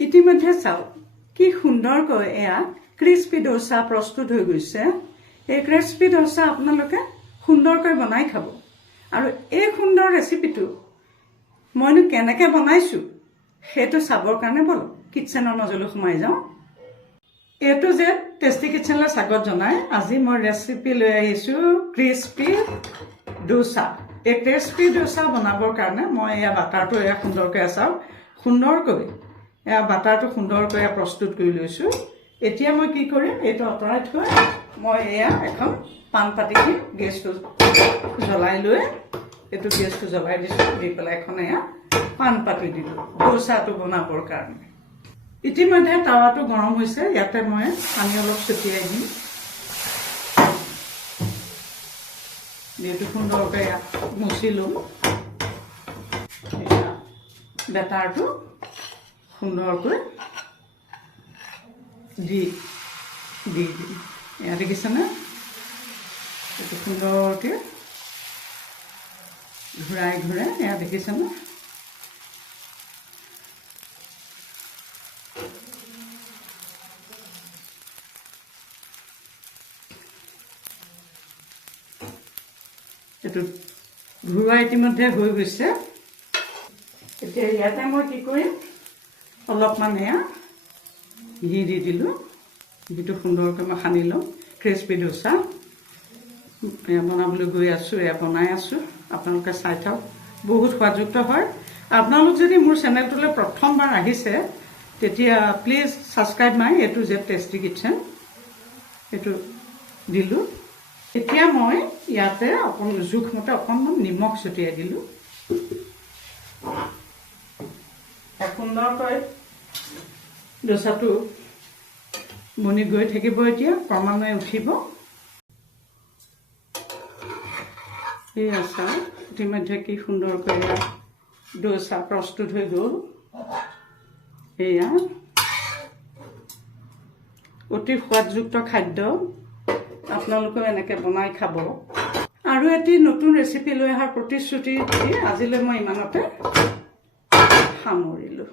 ইতিমধ্যে চাওক, কি সুন্দৰকৈ এয়া ক্ৰিস্পি ডোচা প্ৰস্তুত হৈ গৈছে। এই ক্ৰিস্পি ডোচা আপোনালোকে সুন্দৰকৈ বনাই খাব। আৰু এই সুন্দৰ ৰেচিপিটো মইনো কেনেকৈ বনাইছোঁ, সেইটো চাবৰ কাৰণে ব'লক কিটচেনৰ মাজলৈ সোমাই যাওঁ। এইটো যে টেষ্টি কিটচেনলৈ স্বাগত জনাই। আজি মই ৰেচিপি লৈ আহিছোঁ ক্ৰিস্পি ডোচা এই ক্ৰিস্পি ডোচা বনাবৰ কাৰণে মই এয়া বাটাৰটো এয়া সুন্দৰকৈ চাওক সুন্দৰকৈ এয়া বাটাৰটো সুন্দৰকৈ প্ৰস্তুত কৰি লৈছোঁ। এতিয়া মই কি কৰিম এইটো আঁতৰাই থৈ মই এয়া এখন পাণ পাতিখিনি গেছটো জ্বলাই লৈ এইটো গেছটো জ্বলাই দিছোঁ দি পেলাই এখন এয়া পাণ পাতি দিলোঁ ডোচাটো বনাবৰ কাৰণে। ইতিমধ্যে টাৱাটো গৰম হৈছে ইয়াতে মই পানী অলপ ছটিয়াই দিম। যিহেতু সুন্দৰকৈ ইয়াত মুচি ল'ম। এতিয়া বেটাৰটো সুন্দৰকৈ দি দি দিম এয়া দেখিছেনে এইটো সুন্দৰকৈ ঘূৰাই ঘূৰাই এয়া দেখিছেনে এইটো ঘূৰোৱা ইতিমধ্যে হৈ গৈছে। এতিয়া ইয়াতে মই কি কৰিম অলপমান এয়া, ঘি দি দিলোঁ। ঘিটো সুন্দৰকৈ মই সানি ল'ম ক্ৰিস্পি ডোচা। এয়া বনাবলৈ গৈ আছোঁ, এয়া বনাই আছোঁ। আপোনালোকে চাই থাকক, বহুত সোৱাদযুক্ত হয়। আপোনালোক যদি মোৰ চেনেলটোলৈ প্ৰথমবাৰ আহিছে, তেতিয়া প্লিজ ছাবস্ক্ৰাইব মাই এইটো জেড টেষ্টি কিটচেন এইটো দিলোঁ। এতিয়া মই ইয়াতে অকণ জোখমতে অকণমান নিমখ ছটিয়াই দিলোঁ। সুন্দৰকৈ ডোচাটো বনি গৈ থাকিব এতিয়া ক্ৰমান্বয়ে উঠিব। এই আচাৰ ইতিমধ্যে কি সুন্দৰকৈ ডোচা প্ৰস্তুত হৈ গ'ল। এয়া অতি সোৱাদযুক্ত খাদ্য। আপোনালোকেও এনেকৈ বনাই খাব। আৰু এটি নতুন ৰেচিপি লৈ অহাৰ প্ৰতিশ্ৰুতি দি আজিলৈ মই ইমানতে সামৰিলোঁ।